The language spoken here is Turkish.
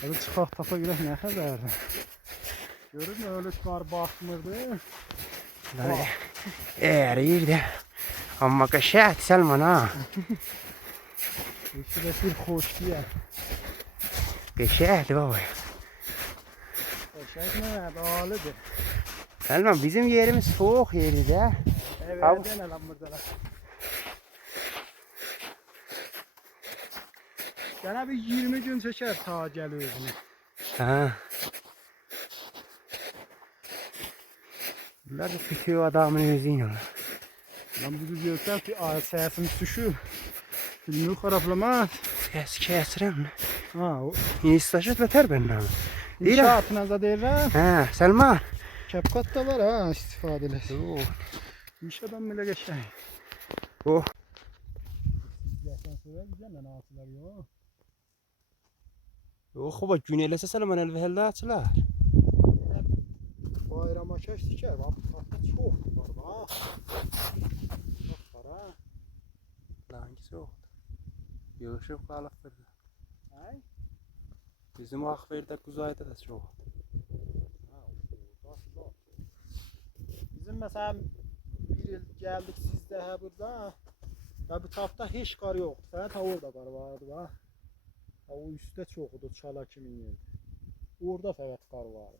Hadi çıxaq tapa görək nə xəbərdir. Görür mü öyle qar batmırdı. Eriyir de. Amma qəşəng Selman ha. İşte bir xoş diye. Qəşəngdir baba. Qəşəng nədir, alıdır. Selman bizim yerimiz soğuk yeri de. Evet, nə lan buradalar. Gene bir 20 gün çeker ta gəl özünü. Ha. Bunlar da tutuyor adamın özüyle. Lan bu diyorlar ki sesimiz düşür. Filmi xarablamaz. Ses kəsirəm. Ha, o İnstaşət beter benden. inşaatına da deyirəm. Ha, Selman. Kepkat da var ha istifadeli. Oo. İş adam bile geçer. Oh. Zaten sever güzel lan ağaçlar yok. Yox, baba gün eləsə Selman əlvəhəllə açılar. Bayrama keş diker. Bak bu tarafta çok var bak. Çok var ha. Hangisi soğukdur? Yığışıb qalıqdır. Hay? Bizim o Akverdə Quzayda da soğukdur. Ha, bak. Bizim mesela bir yıl geldik sizde ha burada. Ya bu tarafta hiç kar yok. Sen ta orada kar vardı bak. Ha, o üstte çoktu çala kimin yerdi. Orada fakat kar vardı.